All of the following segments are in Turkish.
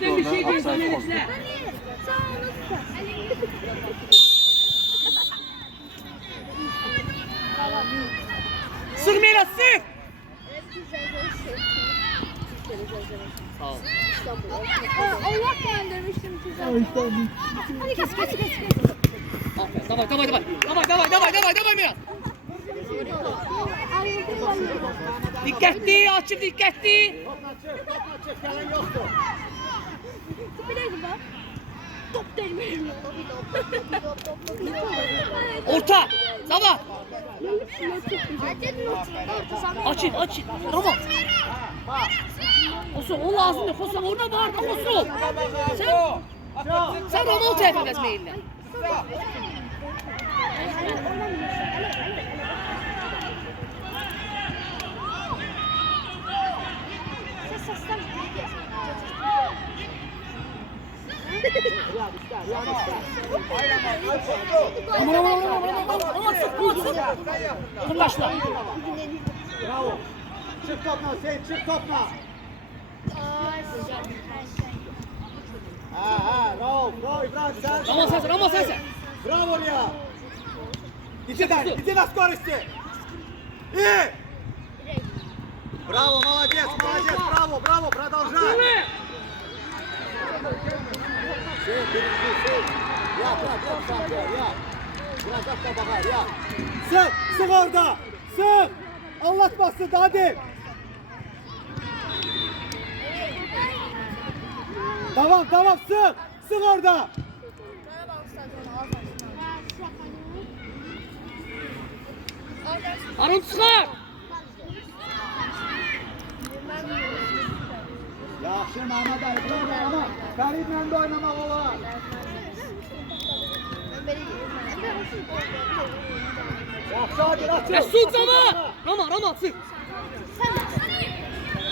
Lütfen bir şey deyin zannediciler. Sık Meyla sık. Sağ ol. Allah göndermiştim size. Hadi kes. Aferin. Davay Meyla. Dikkatli, açıp dikkatli. Top değmeyin. Orta. Sabah. Açın. Tamam. Olsun, o lazım da. Olsun, orada var da olsun. Sen Roma o tarafa gez meyille. Aman sık. Başla. Bravo. Çık topla Seyit, çık topla. Bravo İbrahim sen. Rama sensin. Bravo ya. Иди на скорости. И! Браво, молодец, браво, продолжай. Sık orada. Sık. Anlatmasın hadi. Tamam sık. Sık orada. Arım çıkar. Yaxşı Mehmet Ali, bravo ama Ferid'le de oynamak olar. Yaxşı hadi açıl. Sık ama. Rama sık.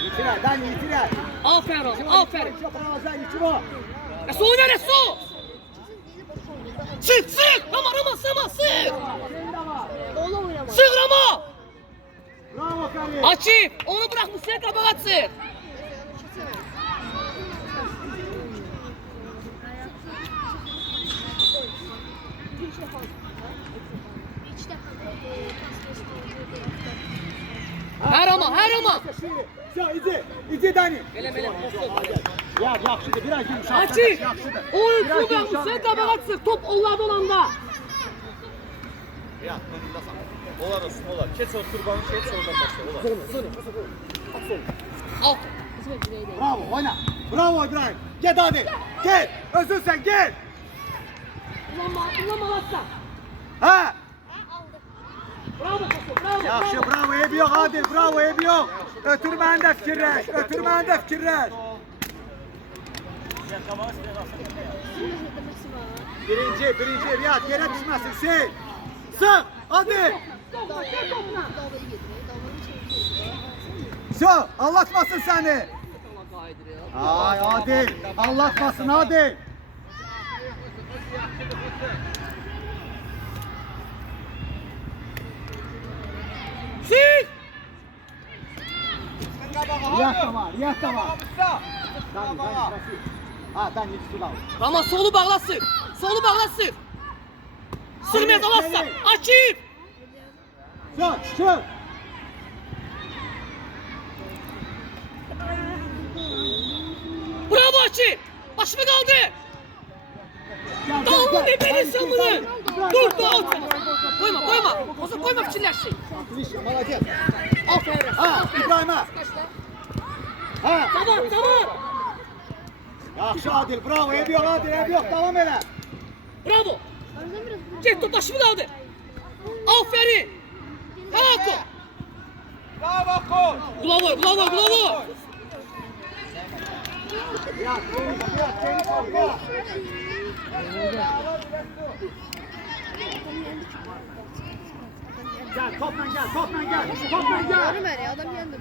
Yitirer. Aferin. Çok ağzına yitirer. Resul oyna Resul. Sık. Rama sık. Sık Rama. Bravo Ferid. Açıp onu bırakmış sen kabağa atsın. Her ama. Все, иди Dani. Mele. Ya yaxşıdır, biraz yumuşak. Açıp Yaxşıdır. onu bırakmış sen kabağa atsın. Top onlar dolanda. Ya, olar olsun. Keç o turbanı, keç oradan başla. Al. Bravo, oyna. Bravo İbrahim. Gel hadi. Gel. Özün sen gel. Kullanma Hasan. Ha. Bravo. Yaxşı, bravo. Ebi yok Adil. Bravo, ebi yok. Ötürməni də fikirləş. Birinci Riyad yere düşməsin. Şey. Sık. Hadi. Şu, anlatmasın seni. Ay Adil. Anlatmasın Adil. Sık. Riyad da var. Ha, ben yetiştim abi. Rama solu bağlasın. Sürmez alamazsa. Açıp. Şu. Bravo Açıp. Başımı kaldı. Dalma ne verirsen bunu. Dur. Koyma. Olsun koyma fikirlersin. Молодец. Aferin. Ha, İbrahim'e. Ha. Tamam. Yaxşı Adil, bravo. Ebi yok, devam elə. Bravo. Get top başımı kaldı. Aferin. Hako. Bravo kol. Glavo. Riyad, Riyad. Gel, topla gel.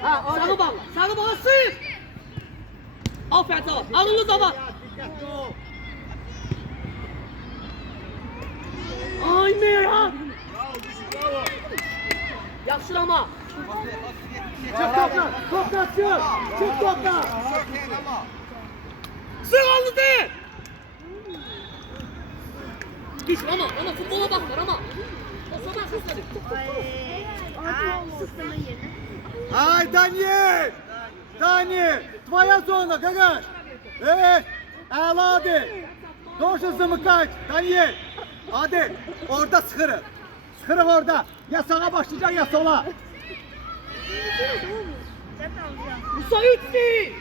Ha, Sarı bağla sık. Aferin tamam. Alınlı zaman. Dikkatli ol. Ay Meyran. Yaxşılama. Çık topla. Çık topla. Sık Hiç ama futbola bak var ama. O zaman kızları. Sıkılma yerine. Ай, Daniel! Daniel! Твоя зона, Гагаш! Əla Adil! Doğru zımıkaç, Daniel! Adil, orada sıxırıq. Sıxırıq orada. Ya sağa başlayacaq ya sola. Müsaitsin.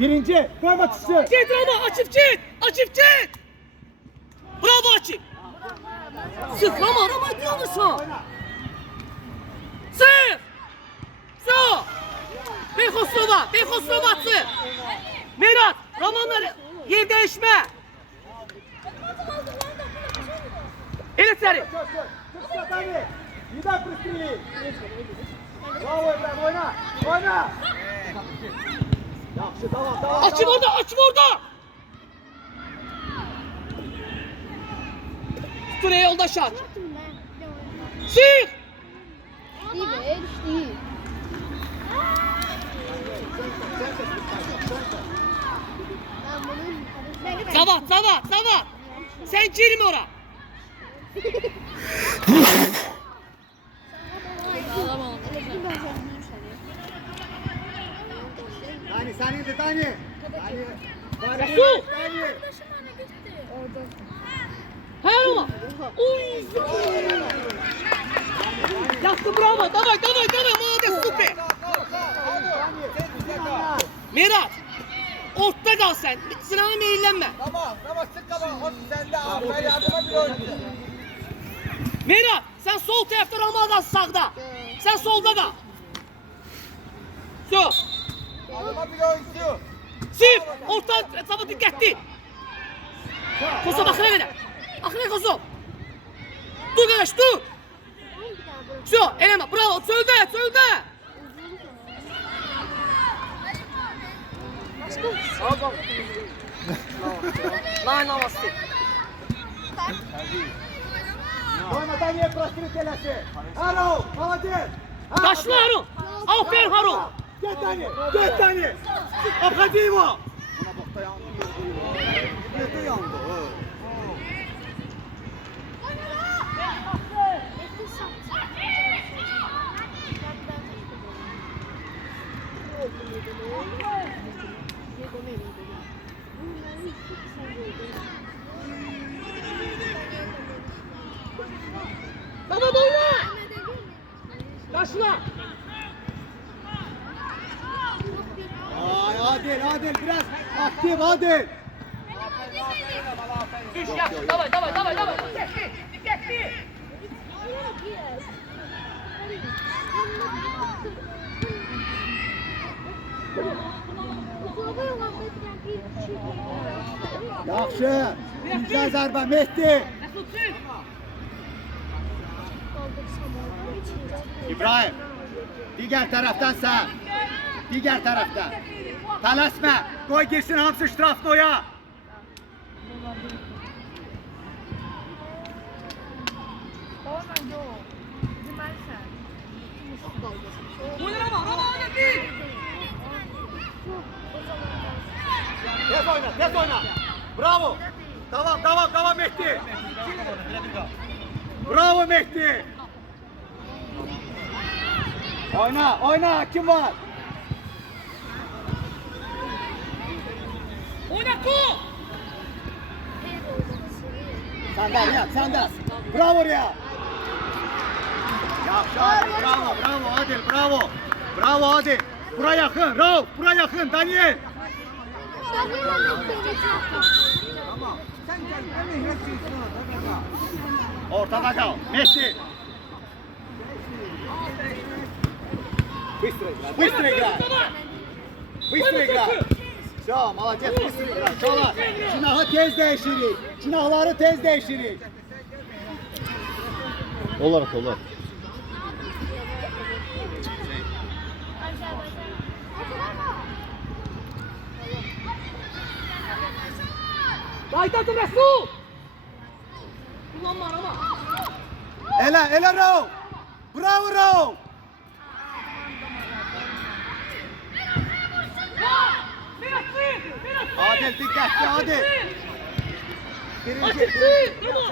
Birinci, koyma tutsun. Git Rama, açıp git. Açıp git. Bravo açıp. Sık Rama diyor musun? Sık. Sık. Beykoslova atsın. Merat, Ramanları yer değişme. Evet seni. Tutsa Daniel. Bir daha pırstırayım. Bravo İbrahim, oyna. Oyna. Yaxşı, tamam. Açım orada. Sütüne yoldaş aç. Sık. Değil be, değil. Zavat. Sen girme ora. Dani, sen indi Dani. Resul. Dani. He Roma. Uy. Yaptı bravo. Davay. Молодец, süper. Merat. Ortada kal sen. Sınava meyillenme. Tamam, sık kaba. Sen de aferin, yardıma bir oyuncu. Merat, sen sol tarafta Ramazan sağda. Sen solda da. Yok. Yardıma bir oyuncu. Sif, orta sabah dikkatli. Koso bakına ver. Akına koso. Dur kardeş, dur. Şu, eleme, bravo, söyledi. Lan namazı. Koyma Daniel pırstırı telesi. Haro, молодец. Taşlı Harun. Aferin Harun. Get Dani. Обходи его. Tamam oyna. Taşla. Ay Adil biraz aktif Adil. Düş yap. Davay. Dikkatli. Yaxşı. Güzel zarbə Mehdi. Mesut sür. İbrahim. Diğer taraftan sen. Diğer taraftan. Tələsmə. Qoy girsin hamısı ştrafnoya. Oyna Rama değil. Tez oyna. Bravo. Tamam Mehdi. Bravo Mehdi. Oyna. Kim var? Oyna ko. Sen de. Bravo Riyad. Yaxşı Adil, bravo Adil, bravo Adil. Bura yakın, Rauf, bura yakın, Daniel. Tamam. Sen gel, ortada kal, Messi. Bыстро играй. Все, молодец, bыстro играй. Çalar. Çınağı tez değişirik. Çınaqları tez değişirik. Olar. Baydatım Resul. Kullanma Rama. Ele Rauf. Bravo Rauf. Adil dikkatli Adil. Birinci. Açık çık. Bravo.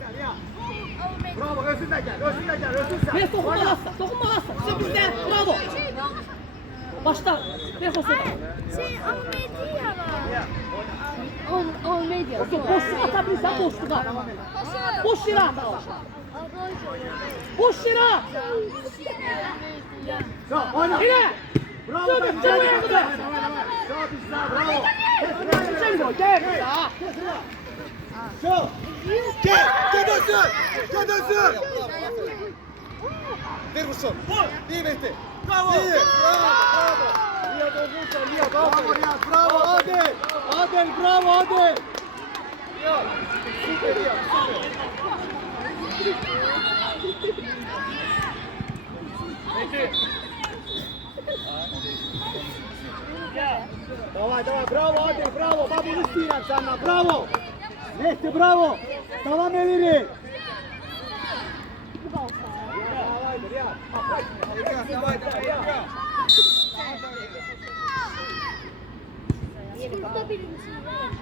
Sen Riyad. Bravo, özün de gel, özün sen. Ver dokunmalazsa. İşte bizde. Bravo. Başla. Ver Jose. Almedia. Boşluk atabilirsen boşluğa. Boş yere at. Boş yere at. Sağ, oyna. Yine. Bravo. Çabuk, çabuk yandı be. Sağ, bravo. Çabuk ol. Gel. Ya. Şu. Gel özün. Ver Hüsam. İyi Mehdi. Bravo. Bravo. Riyad olursa Riyad. Bravo Riyad, bravo Adil. Bravo Adil. Riyad. Süper Riyad. Mehdi. Давай, bravo Adil, bravo. Ben bunu istiyorum senden, bravo. Mehdi, bravo. Tamam Emir'i.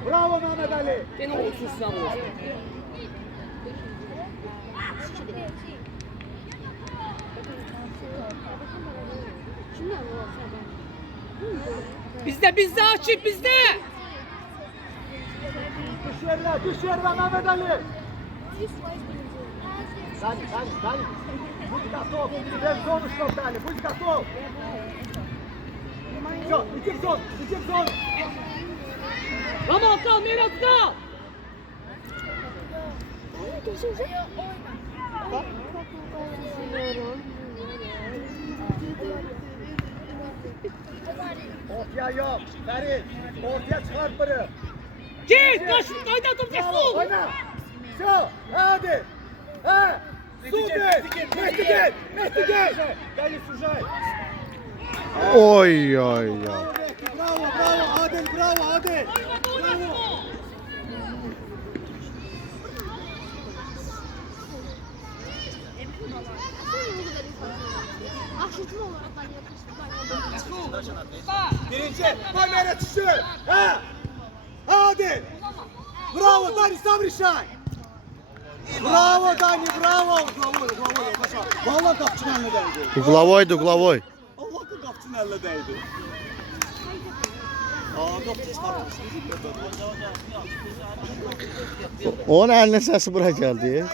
Bravo Mehmet Ali. Gene olsun sen bu. Bizde açık bizde. Düş yerine Mehmet Ali. Dani. Buzka top. Ben sonuç top Dani. Buzka top. Şu, içim son. Ramo kal, Mirat kal. Ortaya yok. Ferit. Ortaya çıkartmırım. Git, kaçın, kaydan top Bravo, sol. oyna. Şu, hadi. He. Sude. Mehdi gel. Dani Sujay. Oy. Bravo Adil, bravo Adil. Bravo. Birinci, Mehmet Çişi. He. Adil. Bravo Dani Sabrişay. Bravo Dani, bravo. Vallahi kapçının eline değdi. Угловой. Allah'ın kapçının eline değdi. Kapçı çıkartmış. Onun eline səsi bura gəldi.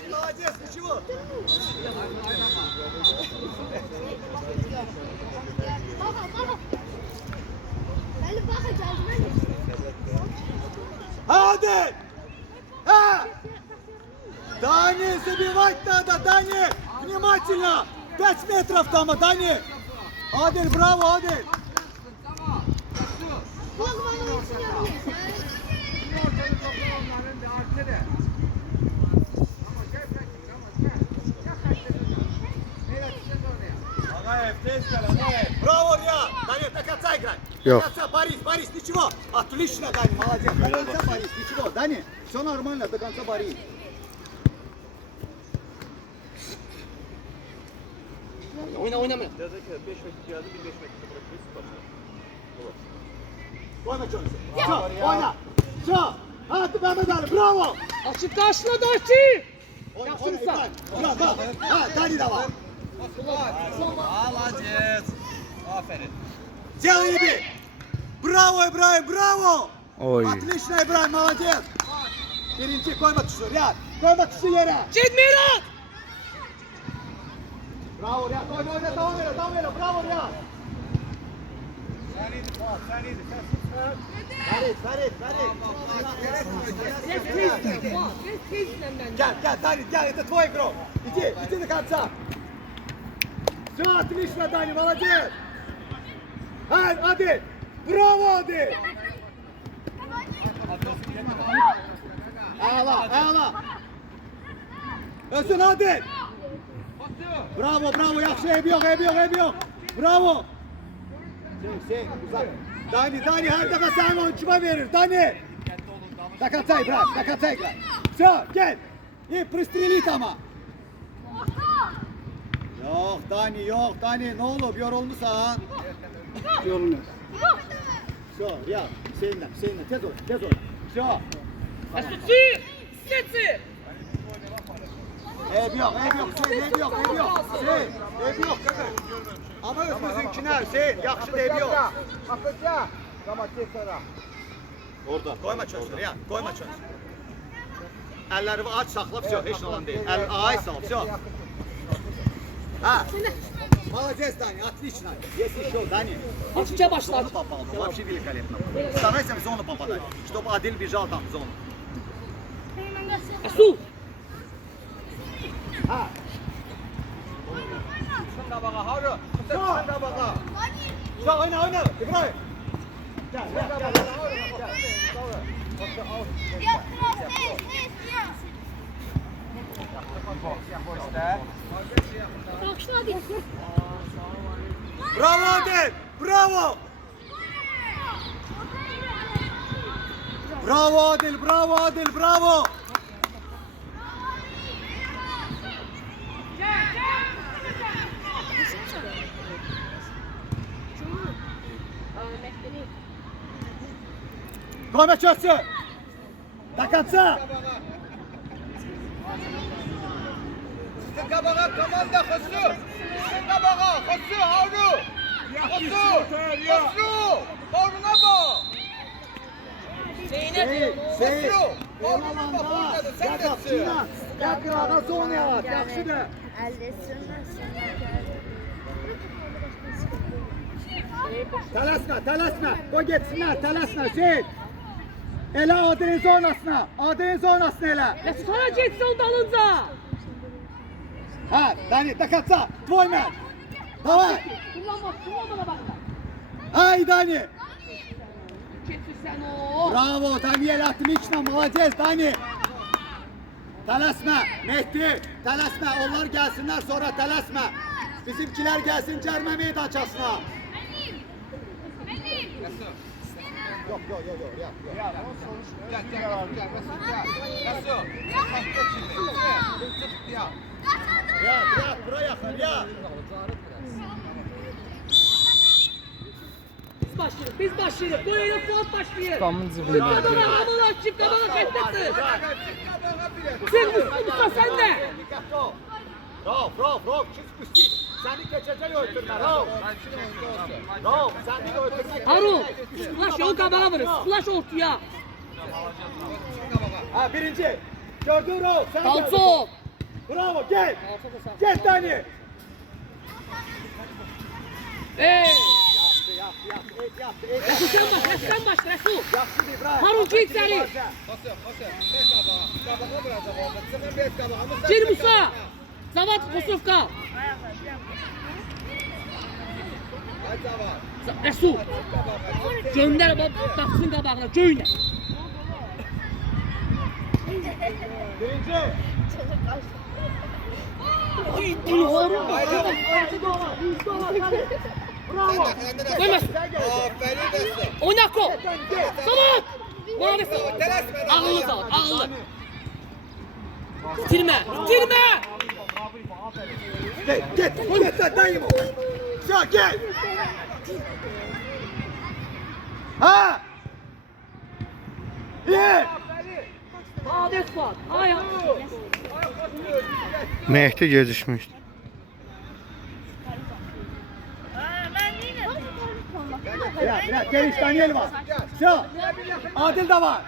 Hadi! Ha! Дани, забивать надо, Дани! Внимательно! 5 метров там, Дани! Адель, браво, Адель! Браво, Рия! Дани, до конца играй! Yok. До конца, Борис, ничего! Отлично, Дани, молодец! До конца, Борис, ничего! Дани, все нормально, до конца, Борис! Oynamıyor. Oyna Johnson. Şu, oyna. Şu. Hadi Mehmet Ali, bravo. Açık karşıladı açık. Oyna, Yapsın sen. İbrahim. Bravo. Ha, Dani de var. Молодец. Aferin. Делай иди. Bravo İbrahim, bravo. Oy. Отлично İbrahim, молодец. Birinci koyma tuşu, Riyad. Koyma tuşu yere. Git Mirat. Bravo Riyad, oyna, devam eyle, bravo Riyad. Ferit. Gel, Dani, это твой игрок. Иди до конца. Все, отлично, Дани, молодец. Адиль, браво, Адиль. A'la. Özün Adil. Bravo, yaxşı, ev yok. Bravo. Sen, uzak. Dani, her defa sen oyuncuma verir, Dani. До конца играй. Все, gel. И пристрелить ama. Yok Dani, ne olur, yorulmuşsan. Yorulmuş. Все, Riyad, Hüseyin'le, tez oyna. Все. Açık. Geçsin. Ev yok, ev yok, Hüseyin, ev yok, ev yok. Hüseyin, ev yok Gagır. Ama özümüzünkine Hüseyin, yaxşı da ev yok. Orada. Koyma çözsün ya, koyma çözsün. Elleri aç, sakla, все, hiç olan değil. El ay sal, все. Ha. Молодец, Даня, отлично. Есть еще, Даня. Açıkça başlar. В зону попал, ну, вообще великолепно. Старайся в зону попадать, чтобы Адиль бежал там в зону. Resul. Ha. Sen kabağa Harun. Sen kabağa. Güzel, oyna, oyna. İbrahim. Gel, gel, gel. Bravo Adil, bravo. Bravo Adil, bravo Adil, bravo. Koyma çözsün. Takatsa. Sen kabağa komanda Hüsnü. Sen kabağa Hüsnü Harun. Hüsnü. Harun'a bak. Seyit. Harun'a bak. Orada sen de Yakışına. Yakına zonu yalat. Yakışıdır. Telasma. Koy geçsinler. Telasma. Seyit. Ele Adil'in zonasına. Adil'in zonasına ele. Ya sana geçsin dalınca. Ha, Dani, takatsa. Tvoj meč. Давай. Kullanma bak. Hay Dani. Geçsin sen o. Bravo, Daniel Atmiç'la. Молодец, Dani. Telasma. Mehdi. Telasma. Onlar gelsinler sonra telasma. Bizimkiler gelsin Cerme meydançasına. Yok. Ya, buraya yakın ya. Biz başlayalım. Bu yayın Fuat başlıyor. Çık kabana kaçtasın. Sen Mustafa sen de. Rauf, çık spustit. Seni geçecek öldürme, Rauf. Rauf, seni de öldürmek. Harun. Splash yol kabana vurur. Splash ortaya. Ha, birinci. Gördün Rauf, sen Kalso. Bravo, gel. Gel Dani. Yaptı. Resul sen baş. Resul. Yaxşı İbrahim. Harun git seni. Hasan. Sen kabağa. Kabağa bırakacak orada. Sen bir kabağa. Gir Musa. Zavat Kosovka. Hadi Zavat. Resul. Gönder baksın kabağına. Gönder. Birinci. Ay bunu Harun. Bravo. Koymaz. Aferin Resul. Oynako. Zavat. Mavi Zavat. Telaşma. Ağıllı Zavat. Ağıllı. Bitirme. Git lan dayım. Ya gel. Ha. İyi. Adet Fuat. Ay. Mehdi gecikmişdi. Biraz geniş Daniel var. Şu. Adil de var.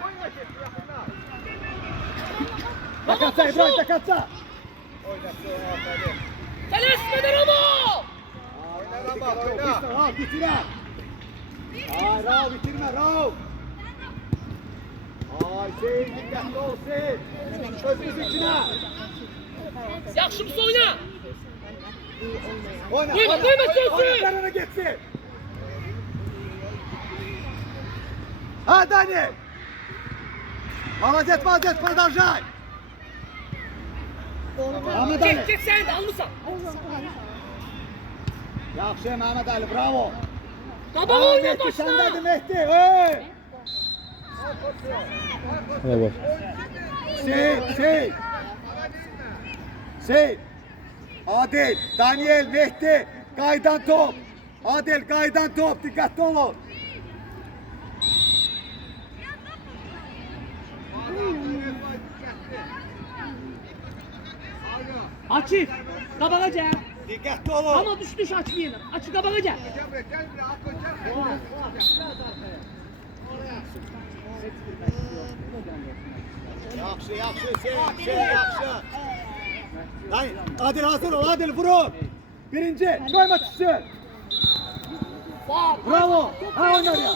Takatsa İbrahim takatsa. Telaşmadır ama. Oyna. Rav bitirme. Ay Rav bitirme Rav. Ay Hüseyin dikkatli ol Hüseyin. Çözümüz içine. Yaxşı mısın oyna? Oyna. Koyma sözü. Oyna geçsin. Ha Dani. Молодец, продолжай. Mehmet Ali. Git sen de almışsan. Yaxşı Mehmet Ali, bravo. Kabağı oyna Mehdi, sendedir başla. Mehdi. Hey. Hadi bak. Seyit. Adil, Daniel, Mehdi. Qaydan top. Adil, qaydan top. Dikkatli olun. Açık. Qabağa gəl. Dikkatli olun. Ama düş açmayın. Açık qabağa gəl. Yaxşı, yaxşı, sen yaxşı. Dani, Adil hazır ol, Adil vurun. Birinci, koyma düşsün. Faul. Bravo. Ha oynar ya.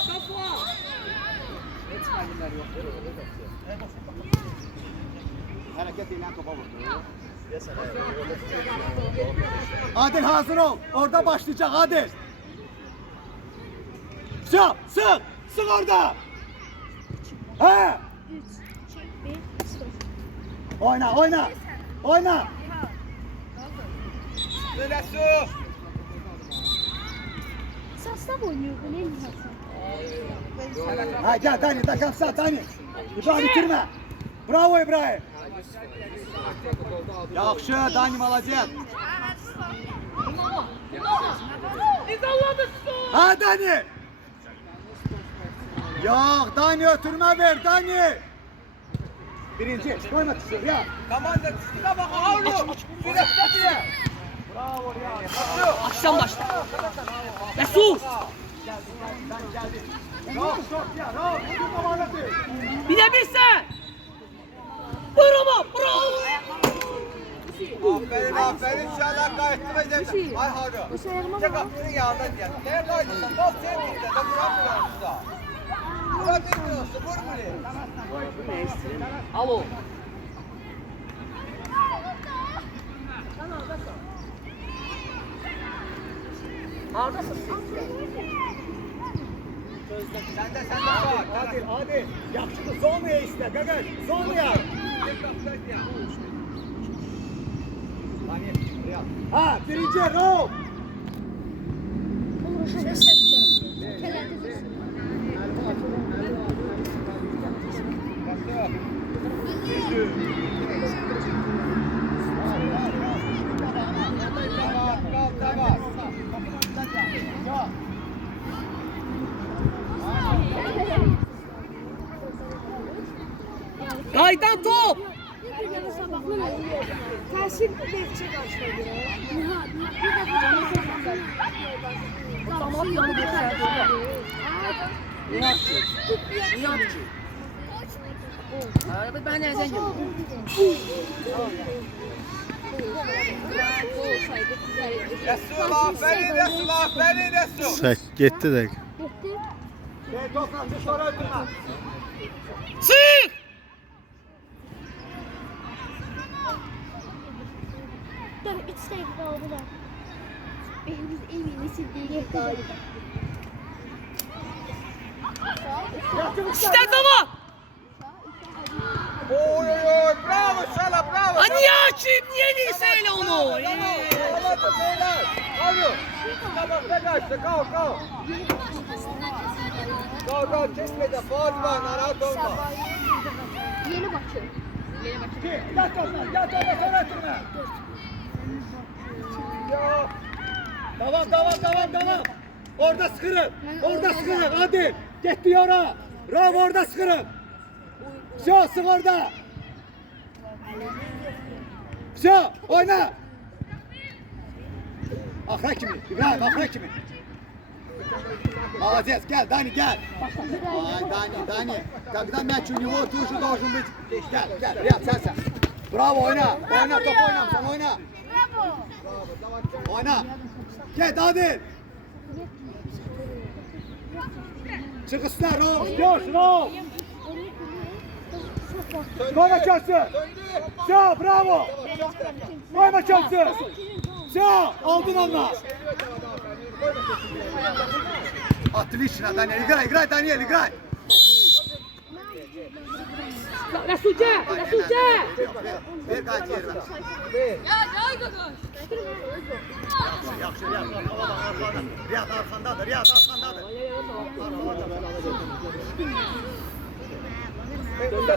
Hareket ile topa vurdu. Adil hazır ol. Orada başlayacak Adil. Sık, sık, sık orada. He. 3, 2, 1, stop. Oyna, oyna. Oyna. Sastav oynuyor bu ne İlhan? Ha gel Dani, takım sağ Dani. İbrahim bitirme. Bravo İbrahim. Yaxşı, Dani молодец. İzalladı stop. Ha Dani. Yok Dani ötürme ver Dani. Birinci, koyma tuşu ya. Komanda üstüne bak oğlum. Sürekli diye. Bravo ya. Açtan başla. Mesut. Yok, yok ya, yok. Bu komandatı. Bilebilirsen. Bravo. Bravo. Aferin aferin inşallah kayıttıracağım. Ay hadi. Çek kapının yanına diye. Neye kaydırsın? Bak sen bir de vuramıyorsun usta. Vuramıyorsun vur bunu. Alo. Neredesin? Sen de bak. Adil, Adil. Yaxşı, zonaya iste, Gagaş. Zonaya. Ha, birinci, Rauf. Uğraşa göstereceğim. Televizyon. Kaydan top. Təsir Nefçə qarşıya görə. Tamam yanı gösterdi. İnatçı. İnatçı. Evet ben nereden geldim? Resul aferin Resul aferin Resul. Sak gitti de. Ve tokancı sonra ötürme. Sık! Dur, 3 dəqiqə qaldılar. Behruz evini sildiyi qaldı. İşte tamam. Oy oy oy bravo Şala bravo. Ha niye açayım? Niye değilse öyle onu? Hadi beyler. Hadi. Tamam ne kaçtı kal kal. Kal kal çekme de faul var narahat olma. Yeni Bakı. Yat topa, yat topa sonra ötürme. Ya. Tamam. Orada sıkırın. Orada sıkırın. Hadi. Gitti yora. Rauf orada sıkırın. Şu sık orada. Şu oyna. Ahra kimi? İbrahim ahra kimi? Молодец, гel Dani gel. Ай, Dani. Когда мяч у него тоже должен быть. Gel, Riyad sen. Bravo oyna. Oyna top oyna sen oyna. Oyna. Gel Adil. Çık üstüne Rauf. Koş Rauf. Koyma çarşı. Şu bravo. Koyma çarşı. Şu aldın onunla. Отлично, Daniel. Играй, Daniel, играй. Resulce! Ver kaç yerine. Yaxşı, Riyad arkandadır.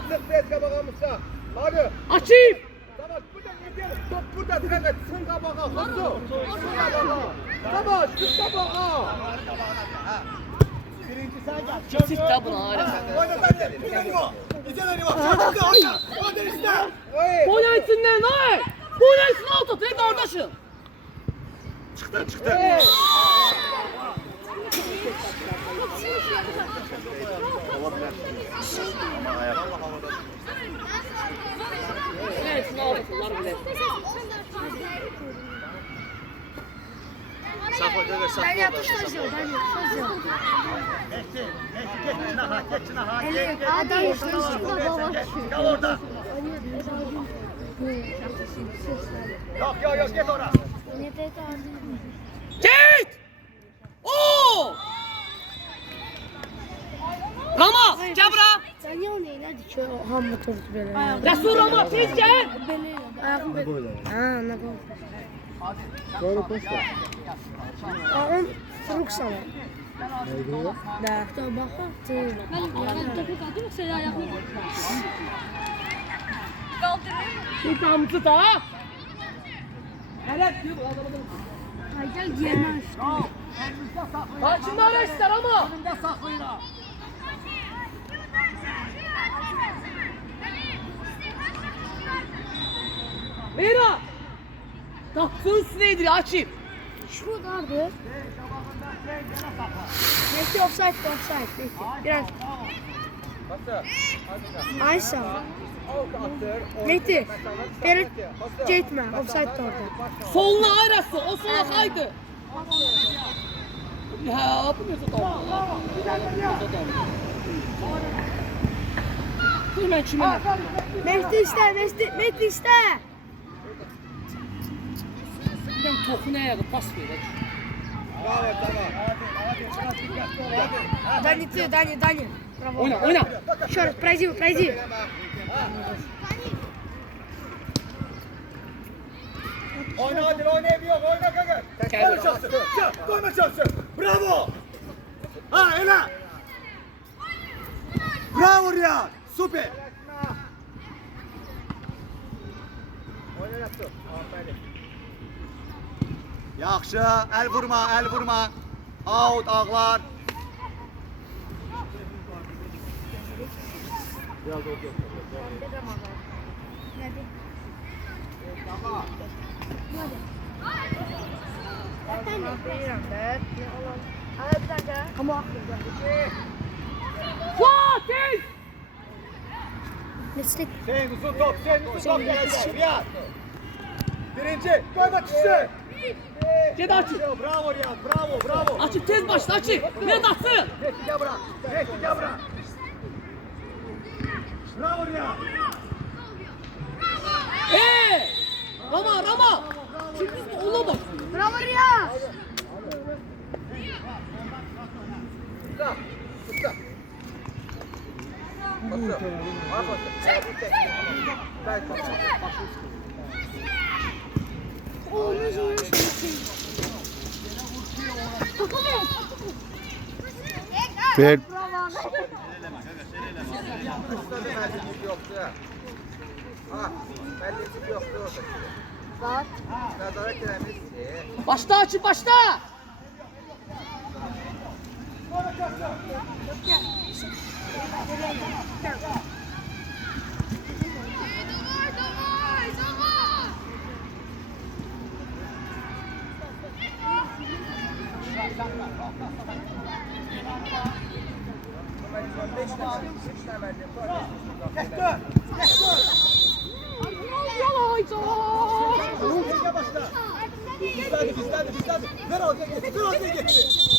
Tık et kabağa Musa. Hadi. Açayım! Tamam burada gidiyor. Top burada direkt et. Sın kabağa. Hızlı. Tamam sın kabağa. Birinci sen gel. Sit de buna hala. Oyna sen de. İçeri bak. Hadi oyna. Hadi işte. Oyna içinden ay! Boyun üstüne otur. Direkt oradaşım. Çıktı. Evet, ne oldu? Bile. Ben yaptım söz yok. Adam söz yok. Kal orada. Yok git oraya. Git! Oo! Rama, gel bura. Sen ya neylerdi ki o hamle tortu böyle? Resul Rama, tez gel. Ayağım böyle. Ha ne bu? Ağam fırık sana. Da. Da baktı. Tut namızı da. Hele diyor bu adamı. Gel giyemez. Karşında ara ister ama. Mira. Taktığın üstüneydir ya açayım. Şu vardı. Messi offside. Biraz. Aysa. Mehdi. Ferit gitme. Offside orada. Soluna ayrası, o sola kaydı. Ya yapmıyorsa da Hemen çimene. Mehdi iste. Mehdi iste. Ben topu neye pas verir. Dani. Bravo. Oyna. Şöyle prойди. Oyna hadi oynayabiliyor. Oyna kanka. Koyma şansı. Koyma şansı. Bravo. Ha öyle. Bravo Riyad. Süper. Yaxşı. El vurma. Out ağlar. Fatih! Meslek. Sen uzun top gelecek. Riyad. Birinci. Koyma çıksın. Cedi açın. Bravo Riyad. Bravo. Açın tez başla açın. Ne datsın? Messi gel bırak. Bravo Riyad. Rama. Şimdi biz ona bak. Bravo Riyaz. Ver. Başla açın başla. Bizden. Ver oraya getir.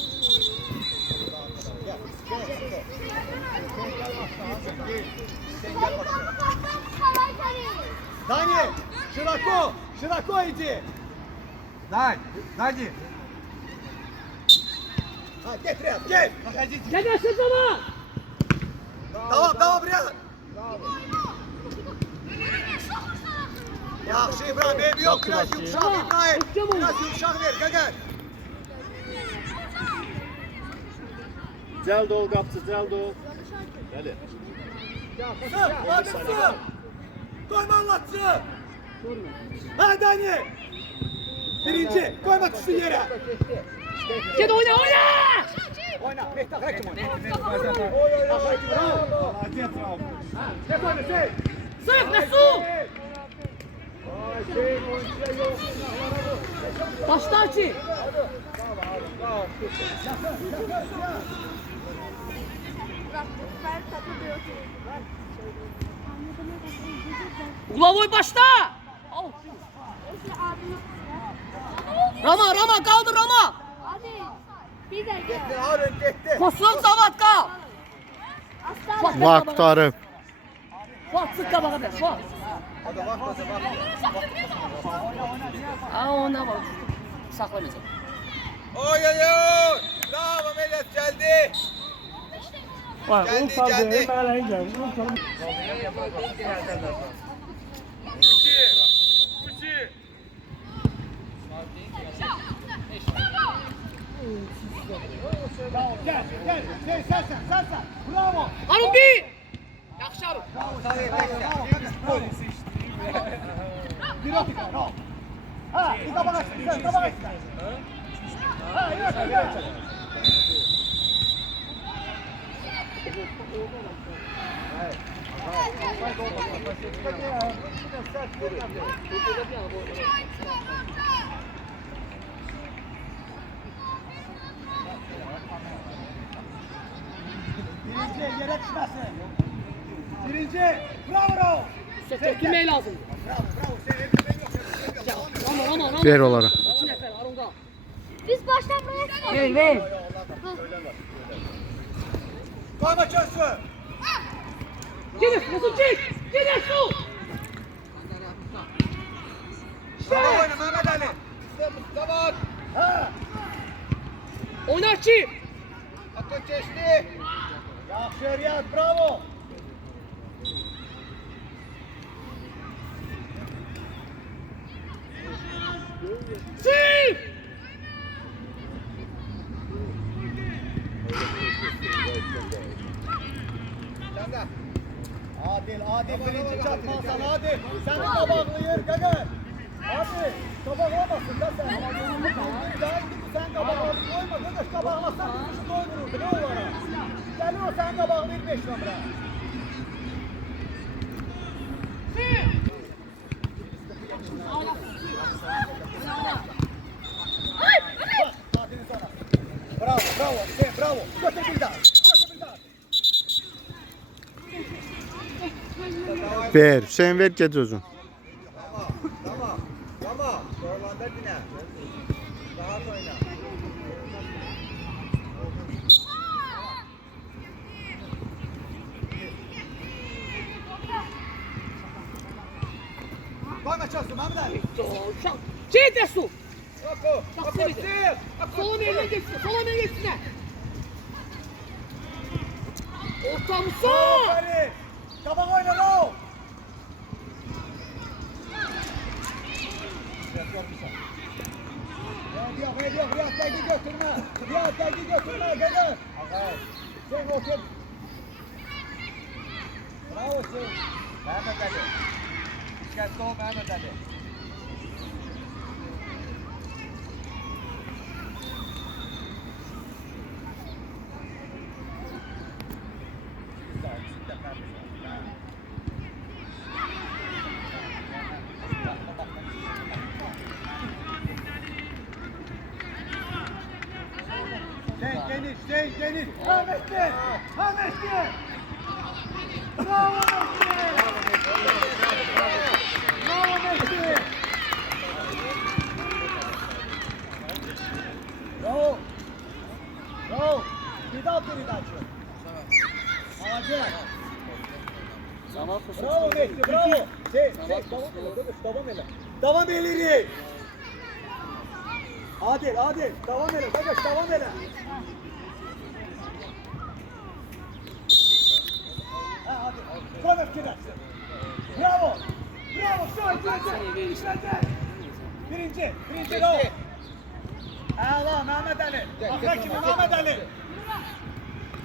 Dani, широко иди. Найди. Гет. Gel başla zaman. Давай, Рияд. Yaxşı İbrahim, ev yok. Biraz yumuşak İbrahim. Biraz yumuşak ver, gel. Cəld ol qapçı, cəld ol. Bəli. Sığ. Koyma anlatsın. Ha Dani. Birinci, koyma tutsun yere. Cedi oyna. Oyna, Mehtap Hakim oyna. Bravo. Sırf Resul. Başla açı. Ulavoy başla. Al. Rama kaldır Rama. Hadi. Bir dakika. Getdi, Harun getdi. Kosun zavat kal. Aslan. Vakt Arif. Fuat sık kabağa ver. Fuat. Hadi vaxt. Aa ona bak. Saklamayacağım. Oy. Bravo Medet geldi. Geldi. Gel. Sen. Bravo. Harun bir. Yaxşı Harun. Bir dakika. Ha, bir tabağa çık. Sen tabağa çık. Ha, yok. Birinci yere düşmesin. Birinci. Bravo. Götürmeyi lazım. Bravo. Rama. Ver onlara. 2 nefer Harun kal. Biz baştan buraya Ver. Koyma çözsün. Gidin Mesut çık. Gidin su. Bravo oyna Mehmet Ali. Mustafa. Ha. Oynar çık. Atak geçti. Yaxşı Riyad, bravo. Çık. Sen de. Adil birinci çatmazsan Adil. Sen de kabaklayır Gagar. Adil kabaklamasın da sen. Daha gidip sen kabaklayır koyma. Gagar kabaklasan bir kişi doydururdu ne olarak. Geliyor sen kabaklayır 5 numara. Adil'in sana. Bravo. Sen bravo. Götür bir daha. Ver. Sen ver get özün. Tamam. Zorlandır yine. Rahat oyna. Koyma çözsün Mehmet Ali. Çık de su. Oku. Bak seni. Sola eline geçsin. Ortam sol. Aferin. Kabak oyna bravo. Yok. Riyad dergi götürme. Gagar. Sen otur. Bravo sen. Mehmet Ali. Dikkatli ol Mehmet Ali. Sen geniş. Ahmetli. Bravo Mehdi. Bravo. Bir daha bir daha açıyor. Acil. Bravo Mehdi, bravo. Devam ileri. Adil, devam ele. Kardeş, devam ele. Ha, Adil. Koy öfkeden. Bravo. Birinci bravo. A'la Mehmet Ali. Akra kimi Mehmet Ali.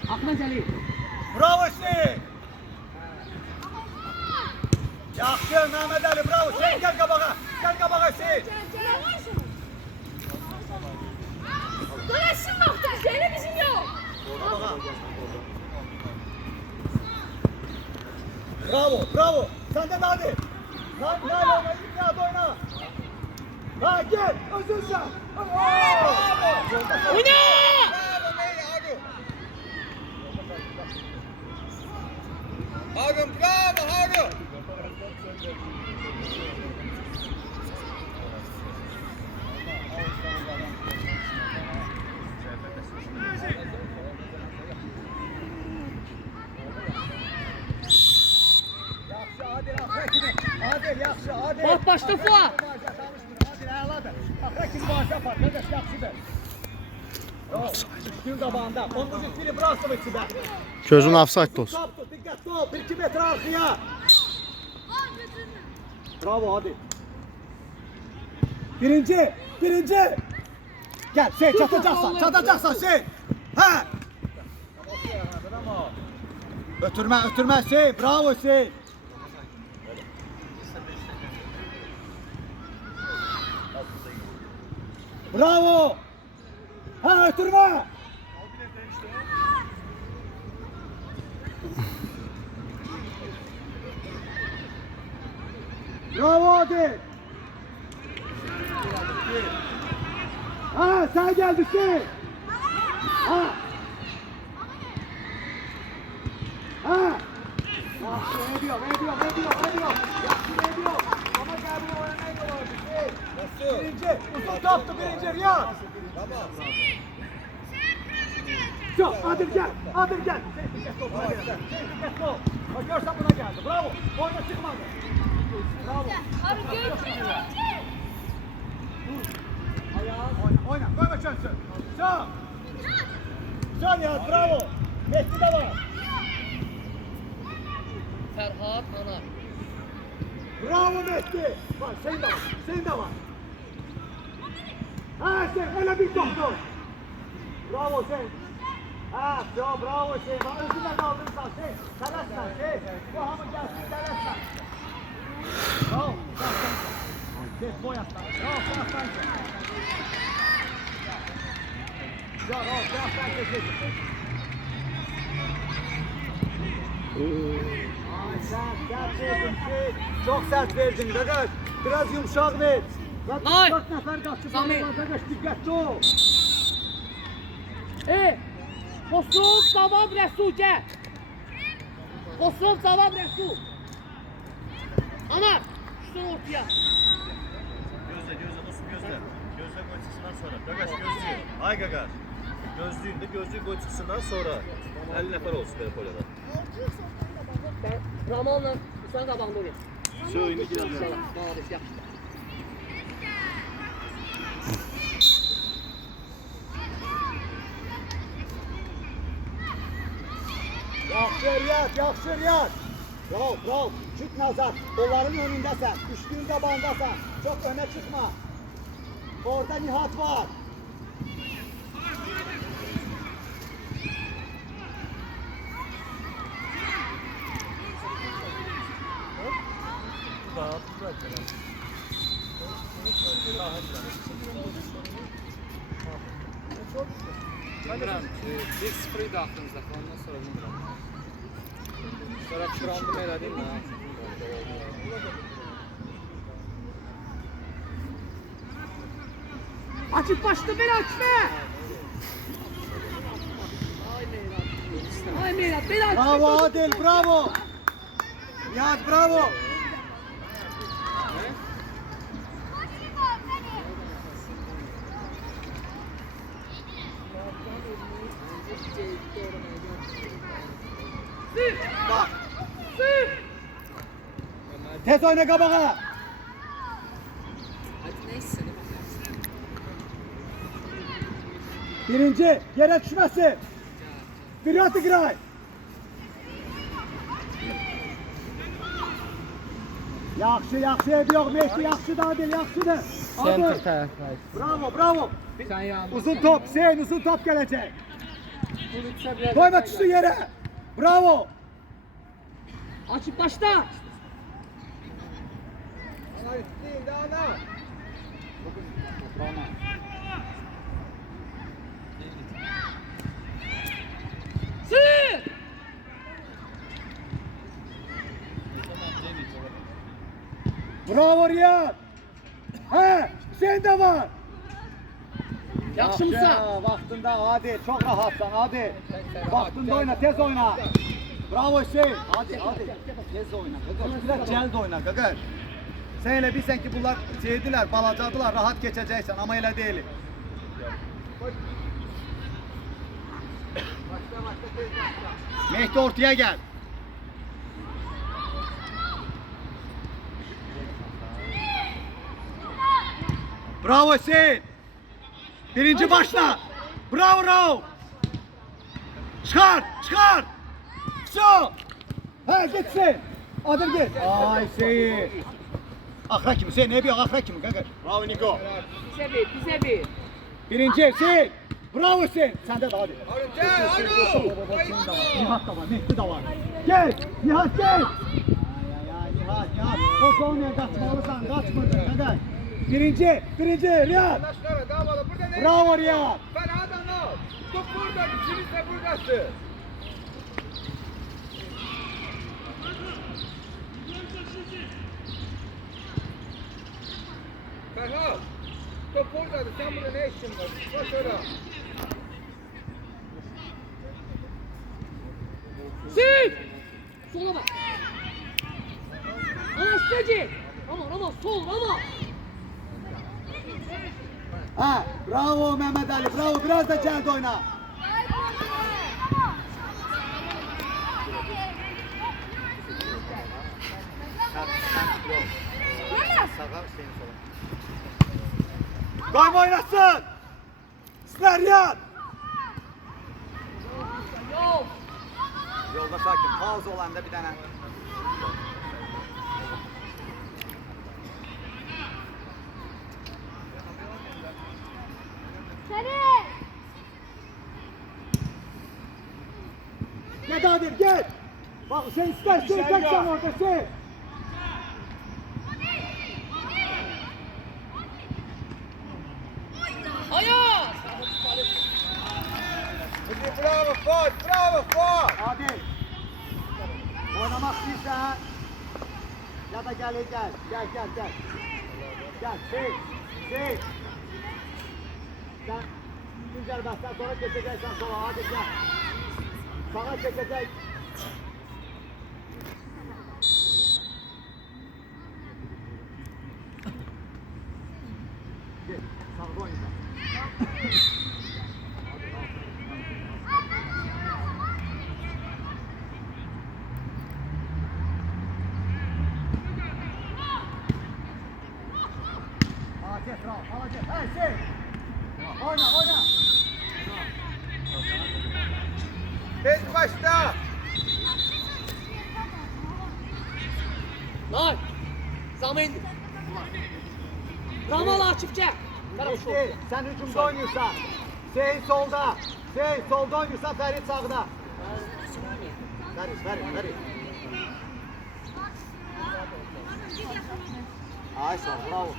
Ahmet Ali. Bravo Hüseyin. Yaxşı Mehmet Ali, bravo. Sen gel kabağa Hüseyin. Dönesin baktı. Zeynep bizim yok. Bravo. Senden hadi. Lan oyna, İmdat oyna. Lan gel, özür sen. Oyna! Harun bravo Harun. Adil yaxşı, Adil. Bak başla Fuat. Adil əladır. Bax, rəkiz var, yapar, qardaş yaxşıdır. Üstün qabağında, 19 biri bıraksın içində. Gözün offside olsun. Top tut, diqqətli ol, 1-2 metr arxaya. Bravo Adil. Birinci. Gel, çatacaksan şey. Ha. Ötürme şey, bravo şey. Bravo. Ha, ötürme. Bravo Adil. Ha, sen geldin sen. Ha. Ha. Ediyor. Ama gel oynamaya var. Nasıl? Birinci, uzun toptu birinci Riyad. Tamam. Çok, Adil gel. Dikkatli ol. Bak görsen buna geldi. Bravo. Oyna çıkmadı. Bravo. Oyna. Koyma şansı. Can. Can ya, bravo. Mehdi de var. Ferhat Anar. Bravo Mehdi. Bak senin de var. Ha sen öyle bir doktor. Bravo sen. Ha bravo şey. Bak özüne kaldırırsan şey. Telaşla. Bu hamı gelsin telaşla. Bravo. Geç boy atlar. Bravo aslan. Bravo aslan geç. Sert verdin şey. Çok sert verdin Gagaş. Biraz yumuşak ver. Ay. 4 nefer kaçtı. Sami. Gagaş dikkatli ol. Xosrov Cavab Rəsul gəl. Xosrov Cavab Rəsul. Anar, üstün ortaya. Gözle dostum gözle. Gözle gol çıksından sonra. Gagaş gözlüğü. Ay Gagaş. Gözlüğün gol çıksından sonra 50 nefer olsun benim kolyada. Ben Ramanla Hüseyin qabağında oynayım. Söyle gidelim. Maalesef yaxşı. Yaxşı Riyad. Bravo. Çık nazar. Onların önündesən. Düştüğün zabandasın. Çok öne çıkma. Orada Nihat var. Bilmirəm, 1-0 idi axırımızda, ondan sonra bilmirəm. Sonra Trump elədim ha. Açık başlı beni açma. Ay Meyrat, beni açma. Bravo Adil, bravo. Nihat bravo. Bak. Tez oyna kabağa. Birinci, yere düşmesi. Bir atı giray. Yaxşı ediyor Mehdi, yaxşı da Adil, yaxşıdır. Center Adil. tərəfə. Bravo. Sən yanında. Uzun top, Hüseyin uzun top gelecek. Koyma düştü yere. Bravo. Açık başla. Ana üstleyim de ana. Sür. Bravo Riyad. He, sen de var. Yaxşı mısın? Vaxtında hadi, çok rahatsan hadi. Vaxtında oyna, tez oyna. Bravo Hüseyin. Hadi. Tez oyna. Biraz cəld oyna qaqar. Sen elə bilsən ki bunlar şeydilər, balacadılar, rahat keçəcəksən amma elə deyil. Mehdi ortaya gel. Bravo Hüseyin. Birinci başla. Bravo Rauf. Çıkar. Şu. He gitsin. Adım git. Ay Hüseyin. Akra kim Hüseyin? Ne bir akra kim? Bravo Niko. Bize bir. Birinci Hüseyin. Bravo Hüseyin. Sen de hadi. Gel hadi. Nihat da var, Mehdi de var. Gel. Nihat gel. Nihat. O konuya kaçmalısan. Kaçmadın. Hadi. Birinci. Riyad. Arkadaşlar davalı burada ne? Bravo Riyad. Ferhat Anıl. Top burada. İkiniz de buradasın. Ferhat. Top oradadır. Sen burada ne işin var? Boş ara. Sil. Sola bak. Anastacı. Ama sol ama. Ha, bravo Mehmet Ali. Bravo. Biraz da cəld oyna. Koyma oynasın. Sizler Riyad. Yolda sakin. Pauz olanda bir tane. Gel Nadir gel. Bak sen istersen tek sen orada sen. Ayağa. Hadi bravo Fuat. Hadi. Oynamak istiyorsan ya da gel. Gel Seyit. Sen güzel bastan sonra geçeceksen sola hadi gel. Sağa geçecek. Gel. Sağda oyna. Hey şey. Oyna. Tez başta. Lan. Zaman indir. Ramal Akifçe. Mehdi, sen hücumda oynuyorsan. Hüseyin solda. Solda oynuyorsan Ferit sağda. Ferit. Ay sağ ol, bravo.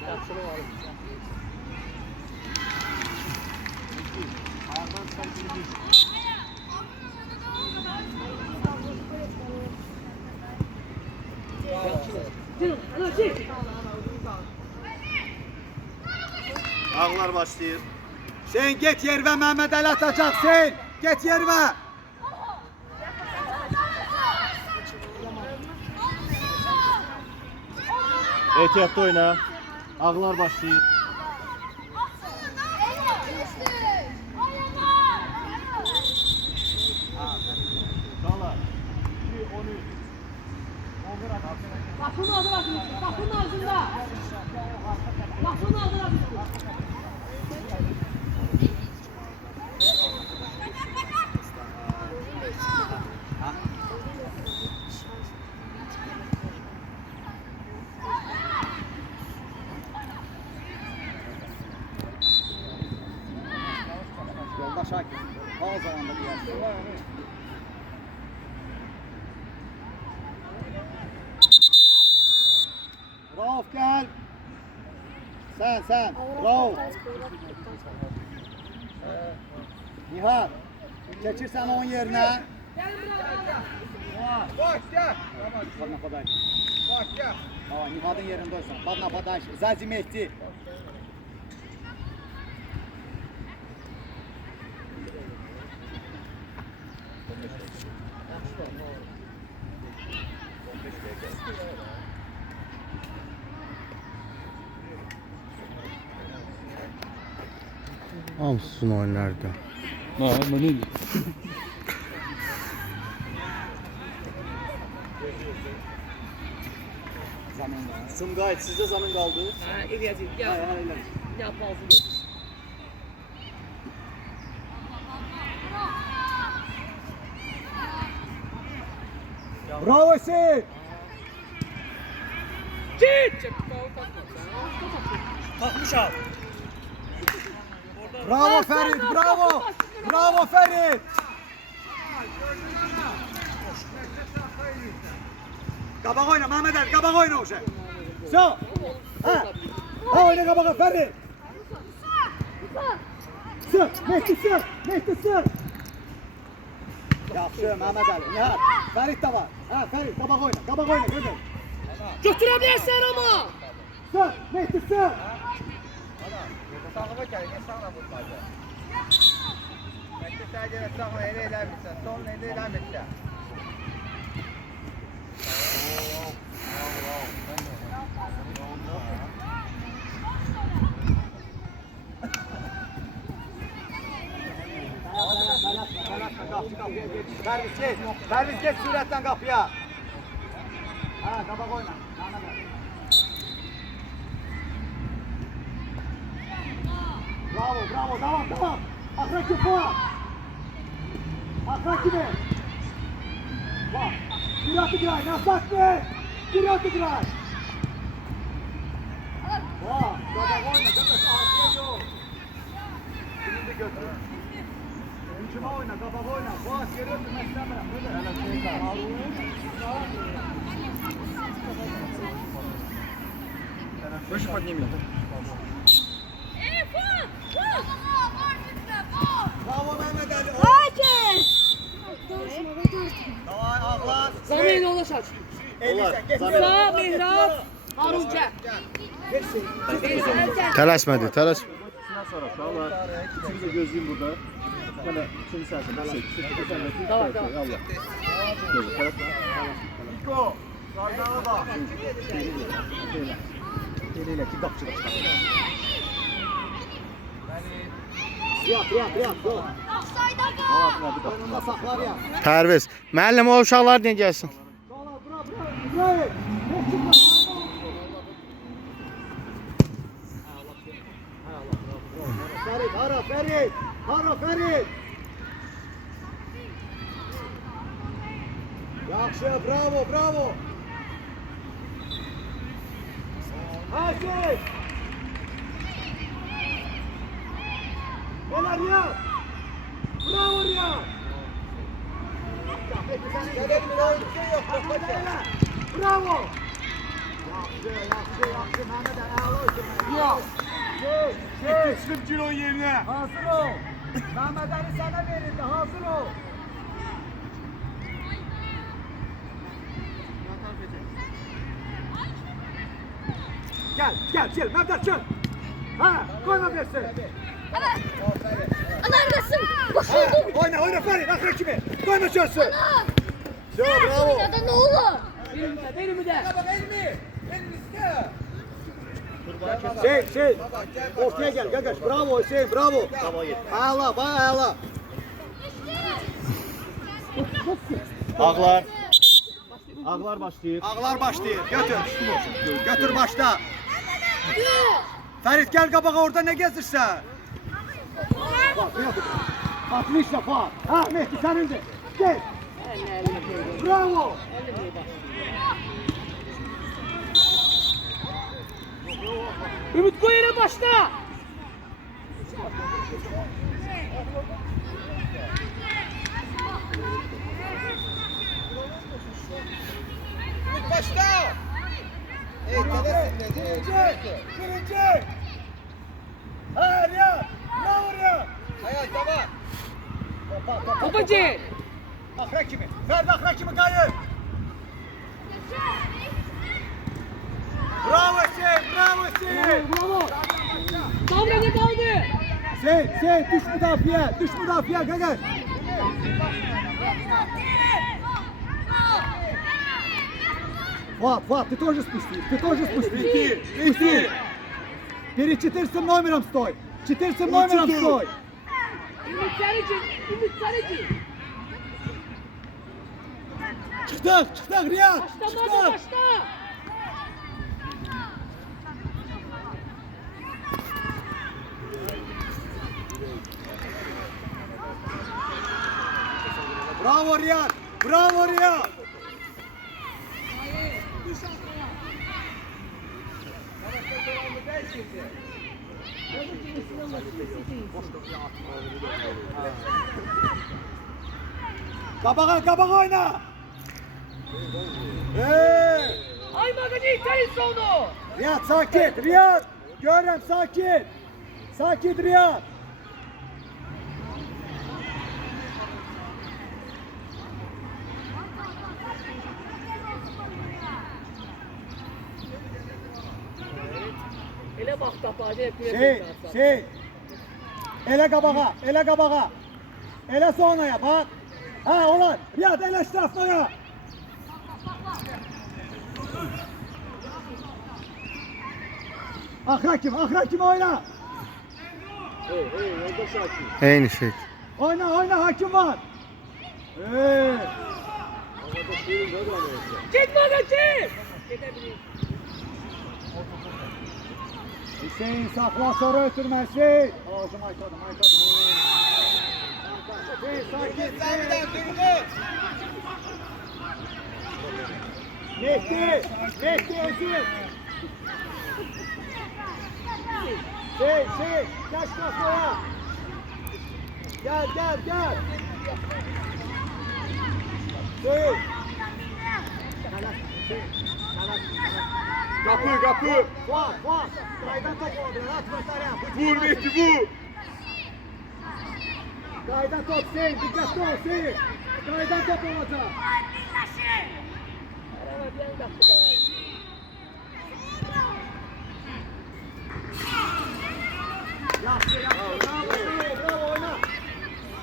Canım, anacı. Ağlar başlayır. Sen get yerime Mehmet Ali atacaksın. Get yerime. Ehtiyatlı oyna. Ağlar başlayır. Çağlar. 2-13. Kapının ağzına atın. Kapının ağzında. Kapının ağzına atın. Yolda Şakir. O zaman da bir yer. Rauf gel. Sen. Rauf. Nihat. Geçirsen onun yerine. Boş gel. Bak napadaş. Boş gel. Aa, Nihat'ın yerinde olsun. Bak napadaş. Zazi Mehdi. Hamısını oynardı. Sumqayıt sizdə zaman qaldı. Ha, eləyəcək. Gəl. Ne yapalım? Bravo Hüseyin. Git! Takmışam. Bravo Ferit, bravo. Bravo Ferit. Qabaq oyna Mehmet Ali, qabaq oyna uşaq. Sağ. Ha. Ha oyna qabağa Ferit. Sık, Mehdi sık, Mehdi sık. Yaxşı Mehmet Ali, Nihat. Ferit de var. Ha Ferit, qabaq oyna, qabaq oyna gözüm. Götürebilirsin ama! Sık, Mehdi sık. Sağlığa gel, ne sağlığa vurmadı. Mekte sadece sağlığa ele eləmirsən, son ele eləmirsən. Perviz geç sürətlən qapıya. Ha, qabaq oyna. Mehmet Ali. Bravo, bravo, devam. Akrak yapar. Akrak gibi. Bak, bir atı giray, Nasrat Bey. Bir atı giray. Bak, qabaq oyna, qardaş, arkaya yok. Şimdi de götür. Hücuma oyna, qabaq oyna. Bak, görüyorsun, ben istemiyorum. Выше подними. Bravo Mehmet Ali. Davay, ağlar. Zamin ulaş aç. Sağ Mihrab, Harunca. Tələsmədi, tələs. Bundan sonra uşaqlar, ikiniz də gözləyin burada. Yəni, ikinci səhəsində çək. Davay, davay. Allah. Gözlə, tələsmə. Niko, qardağa bak. Elə ki, qapçıda çıxar. Riyad, dur. Oyununda saklar ya. Pərviz. Müəllim o uşaqlar niyə gəlsin? İbrahim. Ferit, hara Ferit. Hara Ferit. Yaxşı, bravo. Haşim. Ola Riyad. Bravo Riyad. Gerekli oyuncu yok, yok. Bravo. Yaxşı. Mehmet Ali, ağla olsun. Yok. Çıxıb kilo yerinə. Hazır ol. Mehmet Ali sana verildi. Hazır ol. Gel. Mehmet Ali çök. Ha, koyma versin. Neredesin? Ha, oyna Ferit. Bak rakibi. Koyma çöksün. Bravo. Oynadı ne olur? Benim de. Bak elmi. Elinizde. Şey. Ortaya gel Gagaş. Bravo Hüseyin. Bravo. Ağla. Ağlar. Ağlar başlayır. Ağlar başlayır. Götür başla. Ferit gel qabağa orada ne gezirsən? Bak. Atmışla Fuat. Ha Mehdi senindir. Gel. Bravo. Ümit koy yere başla. Başla. Birinci. Ha Riyad. Bravo Riyad. Hayat devam. Topa gel. Axıra kimi. Ferdi axıra kimi qayır. Bravo Hüseyin, bravo Hüseyin. Bravo. Sabri ne kaldı? Hüseyin, düş müdafiye Gagaş. Влад, ты тоже спусти, Спусти. Перед 14 номером стой. 14 номером стой. Ümit Sarıcı. Çıktık Riyad. Başla. Bravo Riyad. Kabağa oyna. Ay magani itersin onu. Riyad sakin, Riyad. Görürüm sakin. Sakin Riyad. Ele bak tapacı. Şey. Ele kabağa. Ele sonraya bak. Ha ulan. Riyad ele etrafına. Ahra kim oyna. Eyni şey. Oyna hakim var. Git magacı. Hüseyin sakla sonra ötürmezsin. Ağzım aytadım. Sakin. Mehdi özür. Şey, kaç kafaya. Gel. Söyle. Kapı. Fuat. Kaydan top oldu. Vur Mehdi vur. Kaydan top Hüseyin. Dikkatli ol Hüseyin. Kaydan top olacak. Yaptı. Bravo oyna.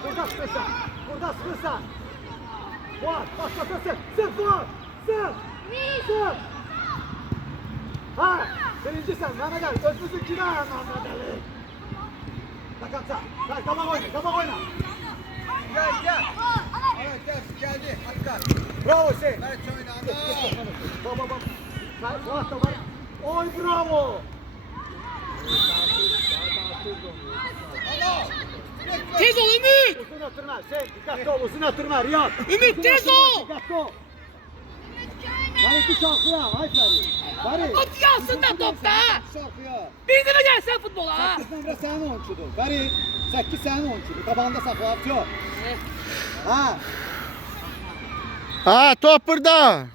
Burada sıkırsan. Fuat başlasın. Sık Fuat. Sık. Ha. Birinci sen Mehmet Ali. Özümüzün kine ayağın Mehmet Ali. Takatsa. Kabağa oyna. Gel. Evet geldi. Hatta. Bravo Hüseyin. Mert oyna. Baba. Fuat da var. Oy bravo. Tez ol Ümit. Uzun oturma. Dikkatli ol. Uzun oturma. Riyad. Ümit tez ol. Dikkatli ol. Bari bir şarkıya. Haydi Bari. At yansında topta. Şarkıya. Bir de gelsen futbola ha. 8 nömrə sənin oyunçudur. Bari 8 sənin oyunçudur. Qabağında saxlayıb yox. Ha. Ha, top burada.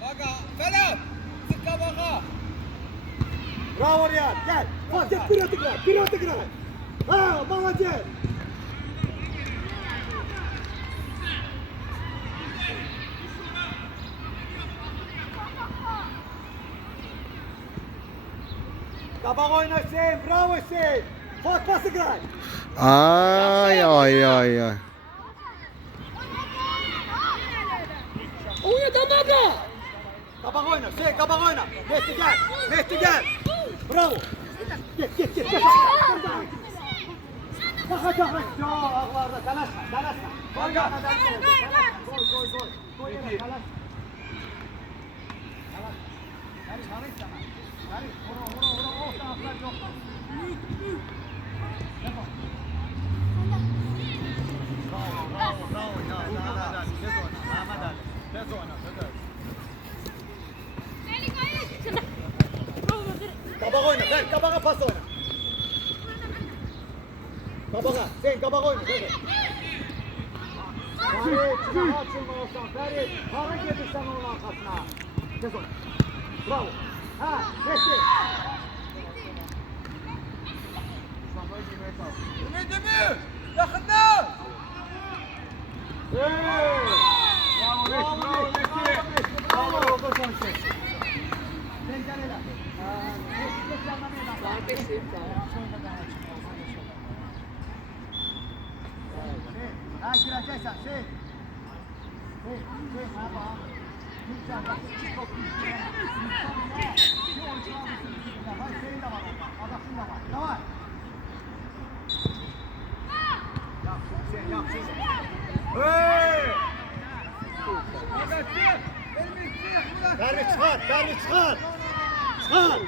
Baga. Ferhat. Sık kabağa. Bravo Riyad. Gel. Fatih bir atı kırar. Ha, молодец. Qabaq oyna Hüseyin. Bravo Hüseyin. Fuat pası kırar. Ay. Oyna damaga. Qabaq oyna Hüseyin. Qabaq oyna. Mehdi gel. Bravo. Get. Bak. Yo, ağlarda. Tələsmə. Baga. Koy. Kabağa oyna. Ver kabağa pas oyna. Kabağa. Sen kabağa oyna. Ferit. Açılma olsan Ferit. Hara gelirsen onun arkasına. Tez oyna. Bravo. Ha. Geçti. Ümit. Yakında. Kardeşim tamam. Ha gireceksen şey. Derli çıkar, derli çıkar. Çıkar.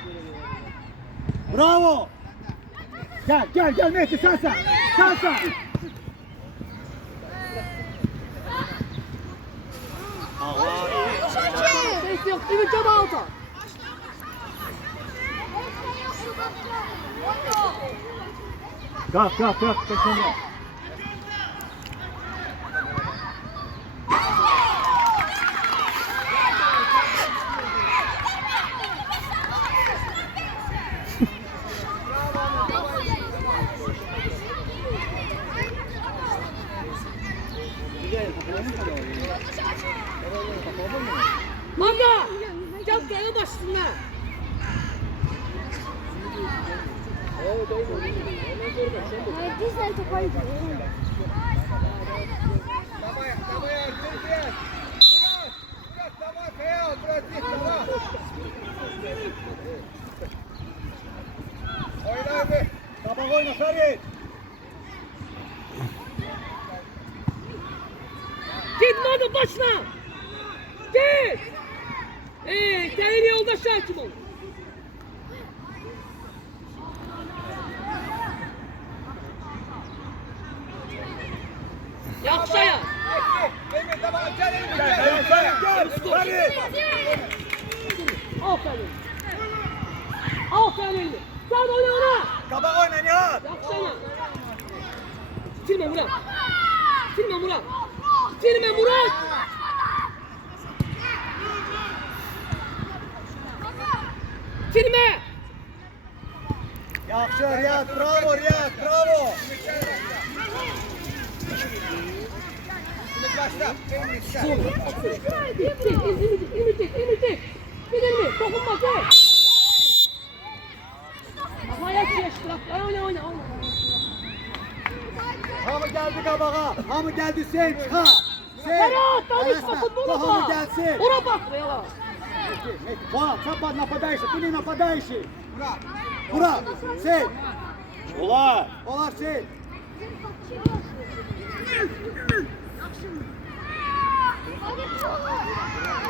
Bravo. Gel Mehdi sen. Ses yok. Ümit çok alta. Kalk. Kaçın. Manga! Gel kaya başına. Güzel topaydı. Давай, Артем, Брат, давай, Фейл, брат, давай. Oyna abi. Tabak oyna Ferit. Git Manga başına. Git. Tehlikeli yolda şakim ol. Yakışa ya. Emir, tamam, gel Emir, Gel. Ferit. Aferin. Sen oyna. Tabak oyna Nihat. Yakışa ya. Bitirme Murat. Bitirme Murat. Bitirme. Yaxşı Riyad, bravo Riyad, bravo. Ümit başla. Emir, sen. İmit. Gidelim. Dokunma gel. Havaya geçtir. Oyna. Hamı geldi kabağa, hamı geldi sen çıkar. Ferhat, danışma futbola Hamı bak. gelsin. Ona bak be ya. Влад, сам нападающий, ты не нападающий. Ура, сей. Олар сей.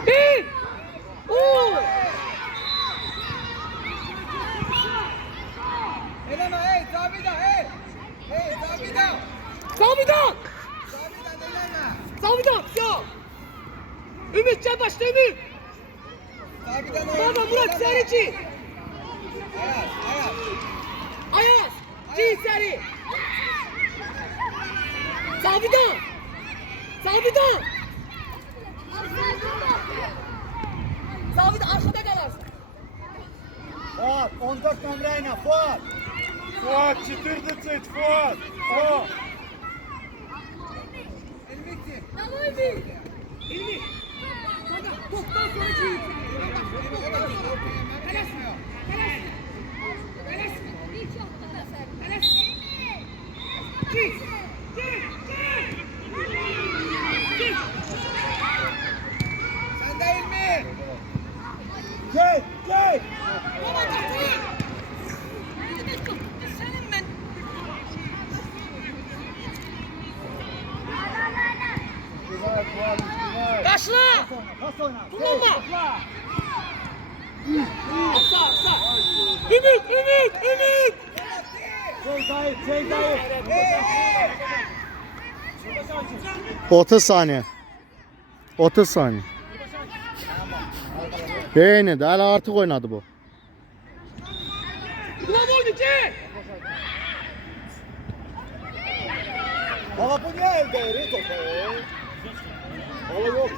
Bir. Eleme, hey, Zabida, hey. Hey, Zabida. Zavidan. Zabida, eleme. Zavidan. Ya. Ümit gel başla Ümit. Zabida'nın Baba Murat sen için. Ayaz. Giy seni. Zavidan. Zavidan arkada kalarsın. Fuat, 14 numarayla Fuat. Fuat 14, Fuat. O. İlmi. Baba toptan sonra giy. Sen de Emir. Gel. Baba getir. Senin ben. Başla. Pas oyna. Kullanma. Sağ. Ümit. Şey zayıf. 30 saniye. 30 saniye. Beğenedi. Hala artık oynadı bu. Ulan oyunu gel. Baba bu ne elde topu? Ola yok.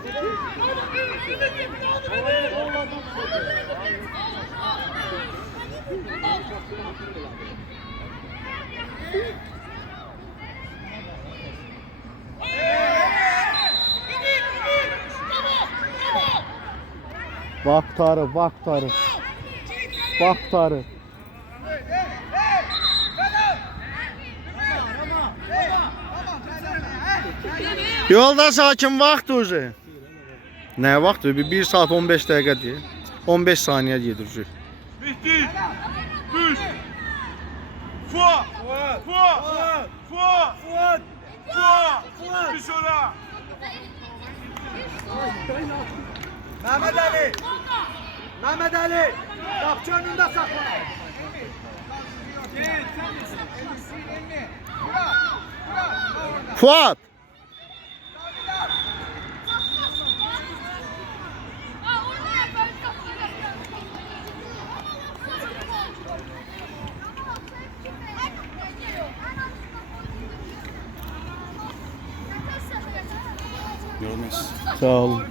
Vaktarı, vaktarı. Vaktarı. Yoldaş hakim vaxt ucu. Ne vaxt? 1 saat 15 dəqiqə deyir. 15 saniye gedir. Bitti. Düş. Fuat. Fuat. Fuat. Fuat. Fuat. Düş ona. Mehmet Ali. Mehmet Ali. Kapçı önünde sakla. Fuat. Sağ olun.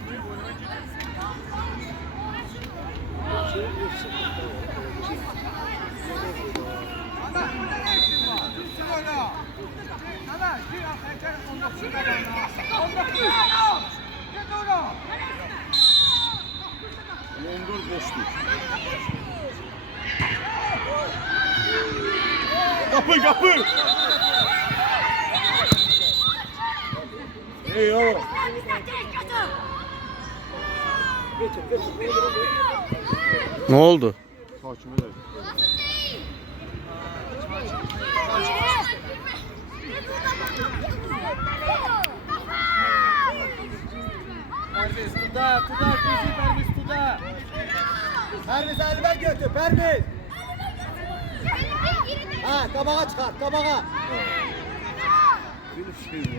Kapı kapı. Ey o. Ne oldu? Perviz tuda, bizi Perviz tuda. Perviz elime götür, Perviz. Ha, kabağa çıkar, kabağa. Bir şey